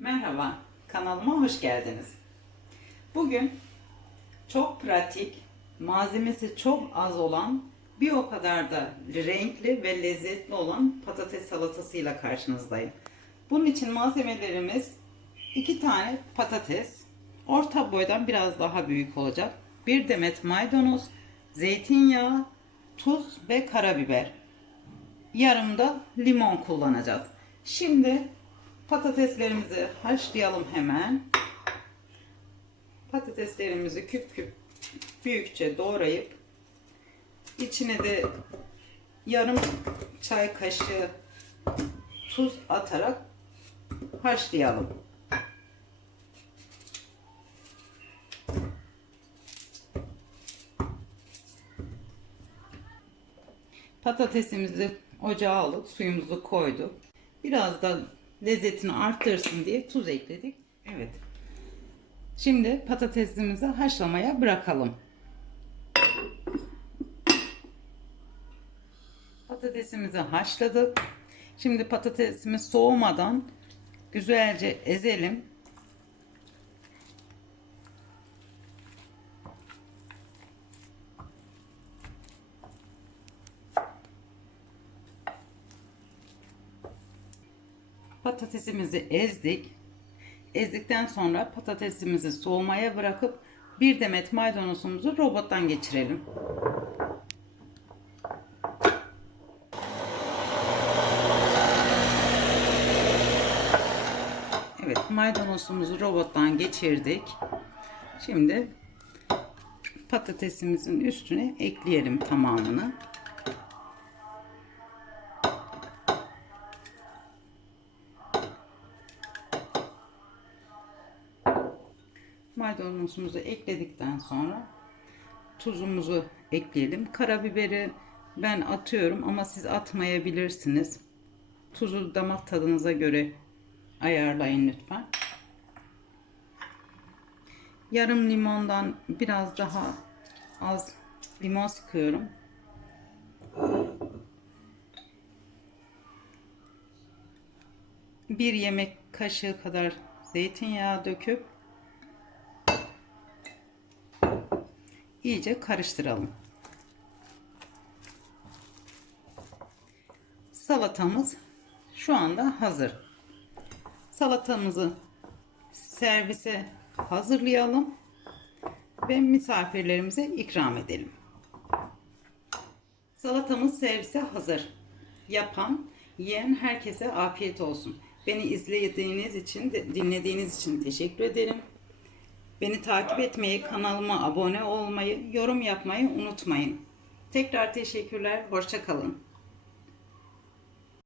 Merhaba, kanalıma hoş geldiniz. Bugün çok pratik, malzemesi çok az olan, bir o kadar da renkli ve lezzetli olan patates salatasıyla karşınızdayım. Bunun için malzemelerimiz iki tane patates, orta boydan biraz daha büyük olacak, bir demet maydanoz, zeytinyağı, tuz ve karabiber. Yarım da limon kullanacağız. Şimdi patateslerimizi haşlayalım hemen. Patateslerimizi küp küp büyükçe doğrayıp içine de yarım çay kaşığı tuz atarak haşlayalım. Patatesimizi ocağa alıp suyumuzu koyduk. Biraz da lezzetini arttırsın diye tuz ekledik. Evet. Şimdi patatesimizi haşlamaya bırakalım. Patatesimizi haşladık. Şimdi patatesimiz soğumadan güzelce ezelim. Patatesimizi ezdik. Ezdikten sonra patatesimizi soğumaya bırakıp bir demet maydanozumuzu robottan geçirelim. Evet maydanozumuzu robottan geçirdik. Şimdi patatesimizin üstüne ekleyelim tamamını. Maydanozumuzu ekledikten sonra tuzumuzu ekleyelim. Karabiberi ben atıyorum ama siz atmayabilirsiniz. Tuzu damak tadınıza göre ayarlayın lütfen. Yarım limondan biraz daha az limon sıkıyorum. Bir yemek kaşığı kadar zeytinyağı döküp iyice karıştıralım. Salatamız şu anda hazır. Salatamızı servise hazırlayalım ve misafirlerimize ikram edelim. Salatamız servise hazır. Yapan, yiyen herkese afiyet olsun. Beni izlediğiniz için, dinlediğiniz için teşekkür ederim. Beni takip etmeyi, kanalıma abone olmayı, yorum yapmayı unutmayın. Tekrar teşekkürler, hoşça kalın.